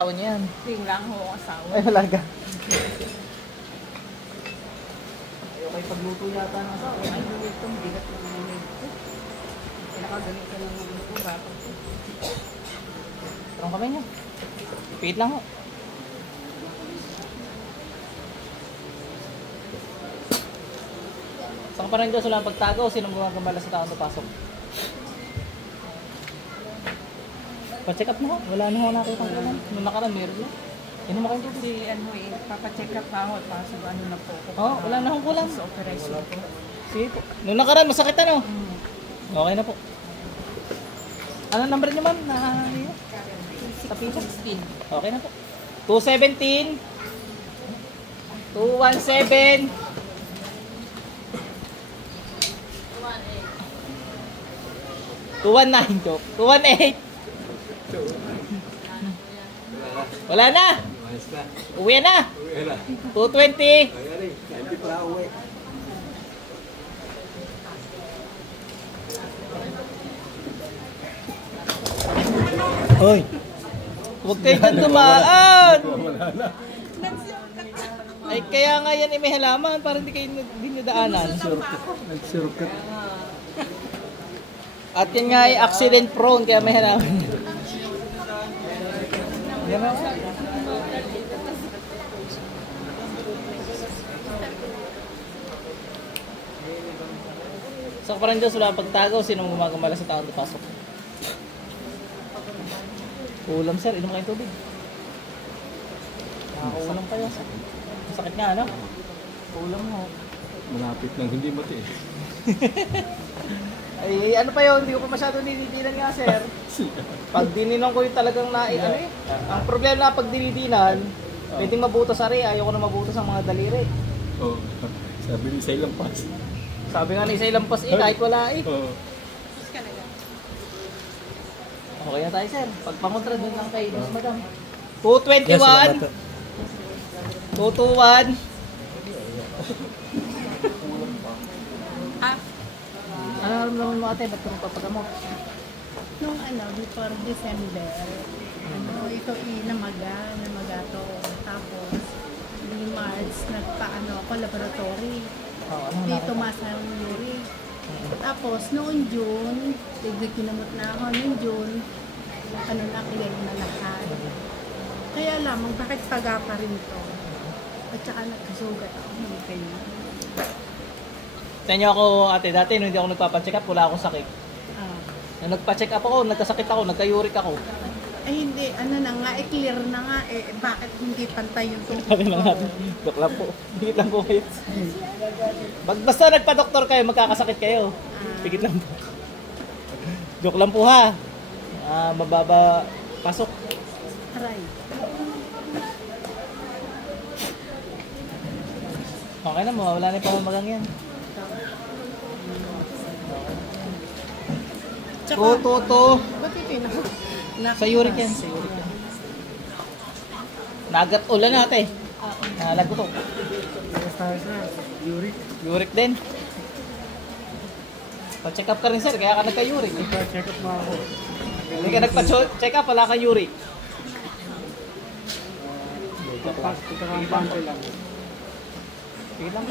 Asawa niya yan. Ting lang ho ang asawa. Ay, halaga. Ayaw kayo pagluto yata ng asawa. Ay, ganito. Bigat na naman ito. Pinakaganito lang ng ito. Rapag ito. Tarong kamay niya. Piit lang ho. Saan ka pa rin Diyos wala pagtago? Sinong gumagambala sa taong napasok? Pa-check up na ho. Wala na ho nakita ko naman. Nung nakaraan meron na. Inom mo kayong tubig. Si ano eh, papacheck up pa ako. Kaso ano na po. Oo, wala na akong kulang. Sa operation po. Sige po. Nung nakaraan, masakit ano? Okay na po. Ano number niyo ma'am? Sa piso? 16. Okay na po. 217 217 219 joke. 218 wala na. Uwi na. 220 Oy. Huwag kayo dyan dumaan. Ay kaya nga yan may halaman para hindi kayo dinadaanan. Nag-shortcut. At yan nga ay accident prone kaya may halaman. Yan o. So parang Diyos wala pagtagaw. Sino gumagambala sa taong napasok? Ulam sir, inom kayong tubig. Nakakaulam kayo. Masakit nga ano? Ulam mo. Malapit lang, hindi mati eh. Ay ano pa yun, hindi ko pa masyado dinidinan nga sir. Pag dininan ko yung talagang ano eh. Ang problema na pag dinidinan, pwedeng mabutas ari. Ayoko na mabutas ang mga daliri. Oo. Sabi ni Say Lampas. Sabi nga ni Isay Lampas kahit wala eh. Oo. Okay na tayo sir. Pagpangontra dun lang kay Miss Madam. 221 221 Ano naman mo ate? Ba't ka magpapagamot? Nung ano, before December, ito namaga to. Tapos, di March, nagpaano ako, laboratory. Dito masang urine. Tapos, noong June, ginamot na ako. Noong June, clear na lahat. Kaya lamang, bakit paga pa rin to? At saka nagkasugat ako ng ganyan. Sa inyo ako ate, dati nung hindi ako nagpapacheck up, wala akong sakit. Nung nagpa-check up ako, nagkasakit ako, nagka-uric ako. Ay hindi, ano na nga, clear na nga bakit hindi pantay yung tubig Sabi lang natin, dok lang po. Pigit lang po kayo. Basta nagpa-doktor kayo, magkakasakit kayo. Pigit lang po. Dok lang po ha. Mababa, pasok. Aray. Okay na, mawawala na yung pamamagang yan. Ba't ito yun? Sa uric yan, sa uric yan. Nagat ulan natin. Nalago to. Uric. Uric din. Pa-check up ka rin sir, kaya ka nagka-uric. Nagpa-check up na ako. Hindi ka nagpa-check up, wala kang uric. Pagkakampante lang. Sige lang.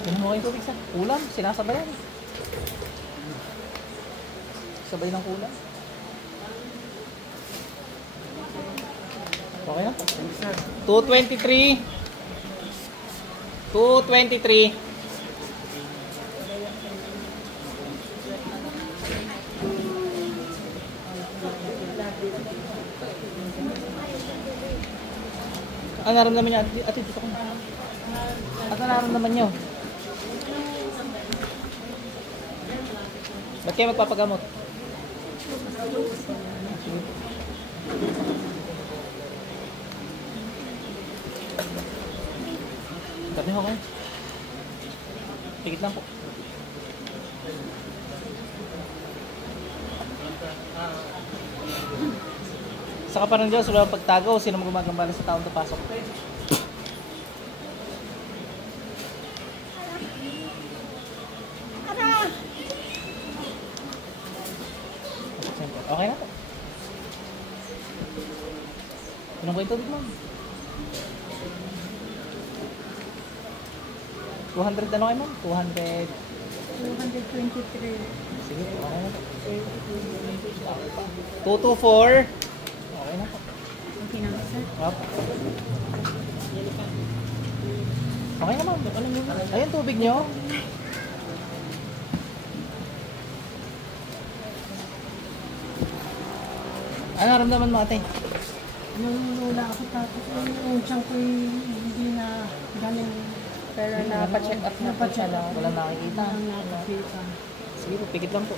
Ganun mo kayo tubig sa ulam, sinasabayan. Sabay ng ulam. Okay na? 223 223 Ano naramdaman niya? Ate, dito ko. Ano naramdaman niyo? Ba't kayo magpapagamot? Sabi ko kayo. Tigit lang po. Sa kaparang Diyos, wala pagtagaw. Sino gumagambala sa taong napasok? Okay na po. Anong ko yung tubig mo? 200 ano kayo ma'am? 200. 223. Sige po, okay na po. 224. Okay na po. Okay na ba, sir? Opo. Okay na ma'am. Ayun tubig nyo. Ano naramdaman mo ate? Nalulula ako tapos yung tiyan ko hindi na galing. Pero napacheck up na po siya lang. Walang nakikita. Ang nakakita. Sige po, pikit lang po.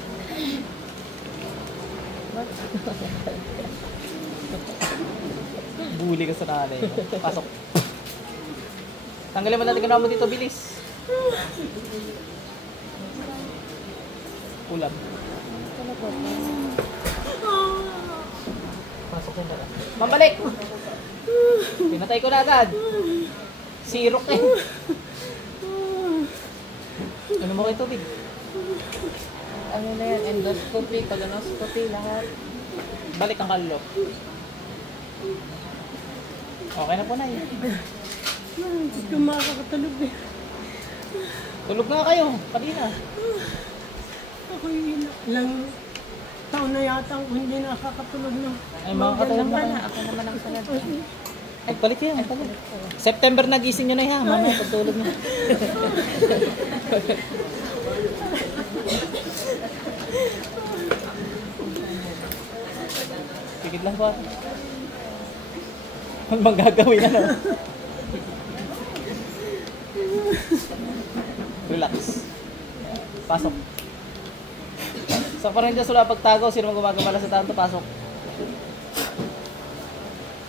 Buli ka sa nanay mo. Pasok. Tanggalin mo natin ka mo dito, bilis. Ulam. Pasok din na. Mambalik! Pinatay ko na agad. Sirok eh. Ano mo kayo tubig? Ano na yan? Endoscopy, colonoscopy, lahat. Balik ang kallo. Okay na po na yun. Hindi ko makakatulog eh. Tulog na kayo, kanina. Ako yung ilang taon na yata ako hindi nakakatulog na. Ay, mga katulog na kayo. Ako naman ang sanad. Nagpalit kayo, nagpalit. September nagising nyo na yan, mamaya pagtulog nyo. Pigit lang po. Ano bang gagawin ano? Relax. Pasok. Sa Parendas wala pagtago, sino mang gumagabala sa tanto, pasok.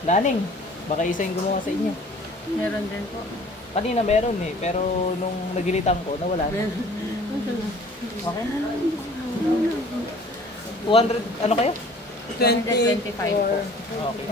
Daning, baka isa yung gumawa sa inyo. Meron din po. Kanina meron eh, pero nung nagilitan ko, nawala na. Okay na. 200, ano kayo? 225 po. Okay.